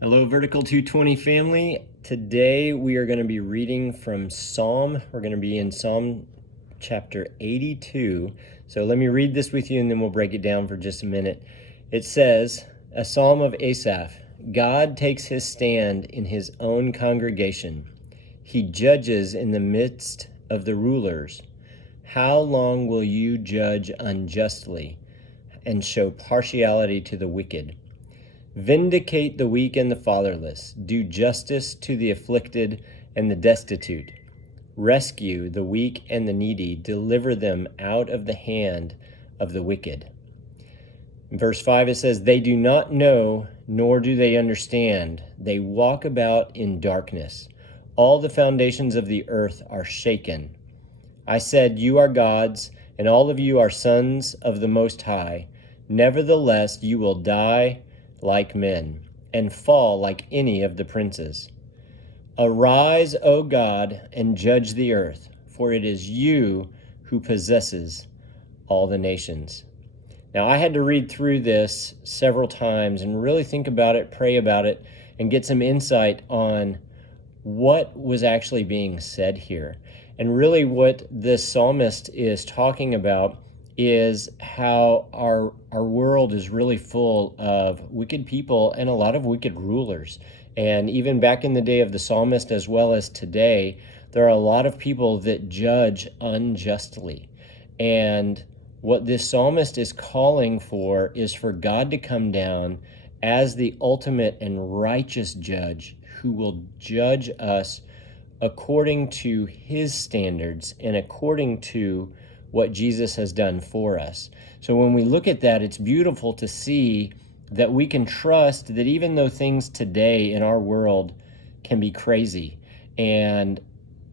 Hello, Vertical 220 family. Today we are going to be reading from Psalm. We're going to be in Psalm chapter 82. So let me read this with you and then we'll break it down for just a minute. It says, a psalm of Asaph. God takes his stand in his own congregation. He judges in the midst of the rulers. How long will you judge unjustly and show partiality to the wicked? Vindicate the weak and the fatherless. Do justice to the afflicted and the destitute. Rescue the weak and the needy. Deliver them out of the hand of the wicked. In verse 5 it says, they do not know, nor do they understand. They walk about in darkness. All the foundations of the earth are shaken. I said, you are gods, and all of you are sons of the Most High. Nevertheless, you will die like men, and fall like any of the princes. Arise, O God, and judge the earth, for it is you who possesses all the nations. Now, I had to read through this several times and really think about it, pray about it, and get some insight on what was actually being said here. And really what this psalmist is talking about is how our world is really full of wicked people and a lot of wicked rulers. And even back in the day of the psalmist as well as today, there are a lot of people that judge unjustly. And what this psalmist is calling for is for God to come down as the ultimate and righteous judge who will judge us according to his standards and according to what Jesus has done for us. So when we look at that, it's beautiful to see that we can trust that even though things today in our world can be crazy and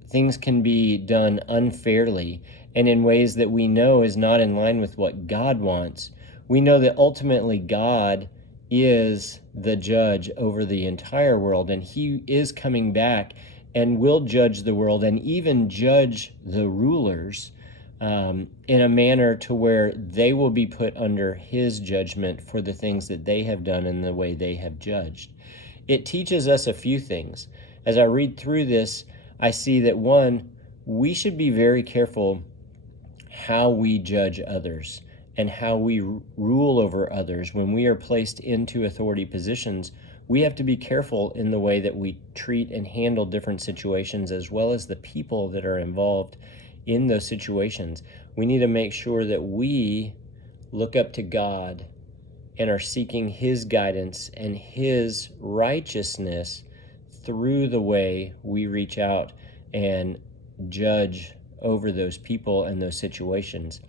things can be done unfairly and in ways that we know is not in line with what God wants, we know that ultimately God is the judge over the entire world, and he is coming back and will judge the world and even judge the rulers in a manner to where they will be put under his judgment for the things that they have done and the way they have judged. It teaches us a few things. As I read through this, I see that one, we should be very careful how we judge others and how we rule over others. When we are placed into authority positions, we have to be careful in the way that we treat and handle different situations, as well as the people that are involved in those situations. We need to make sure that we look up to God and are seeking his guidance and his righteousness through the way we reach out and judge over those people and those situations.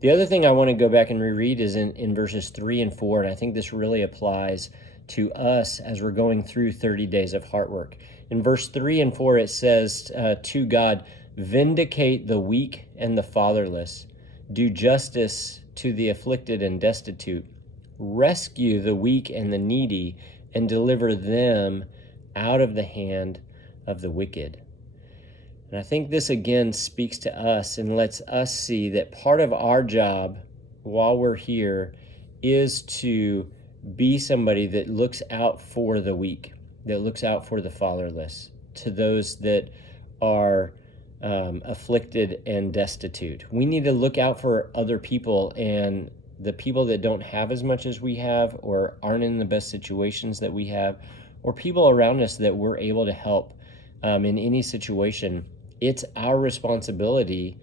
The other thing I want to go back and reread is in verses 3 and 4, and I think this really applies to us as we're going through 30 days of Heartwork. In verse 3 and 4, it says to God, vindicate the weak and the fatherless, do justice to the afflicted and destitute, rescue the weak and the needy, and deliver them out of the hand of the wicked. And I think this again speaks to us and lets us see that part of our job while we're here is to be somebody that looks out for the weak, that looks out for the fatherless, to those that are afflicted and destitute. We need to look out for other people and the people that don't have as much as we have or aren't in the best situations that we have, or people around us that we're able to help in any situation. It's our responsibility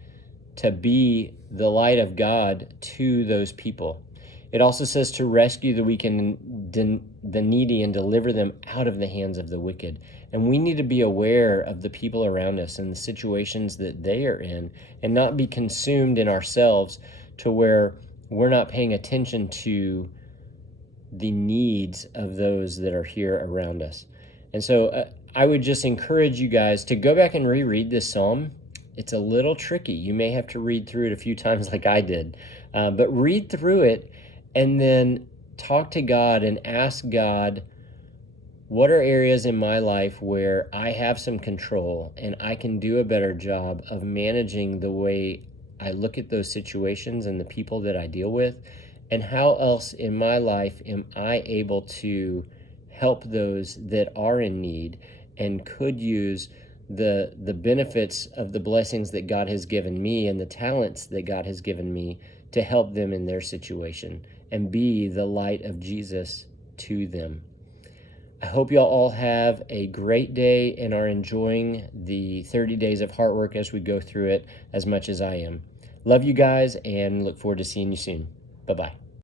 to be the light of God to those people. It also says to rescue the weak and the needy and deliver them out of the hands of the wicked. And we need to be aware of the people around us and the situations that they are in and not be consumed in ourselves to where we're not paying attention to the needs of those that are here around us. And so I would just encourage you guys to go back and reread this psalm. It's a little tricky. You may have to read through it a few times like I did, but read through it and then talk to God and ask God, what are areas in my life where I have some control and I can do a better job of managing the way I look at those situations and the people that I deal with? And how else in my life am I able to help those that are in need and could use the benefits of the blessings that God has given me and the talents that God has given me to help them in their situation and be the light of Jesus to them. I hope y'all all have a great day and are enjoying the 30 days of Heartwork as we go through it as much as I am. Love you guys and look forward to seeing you soon. Bye-bye.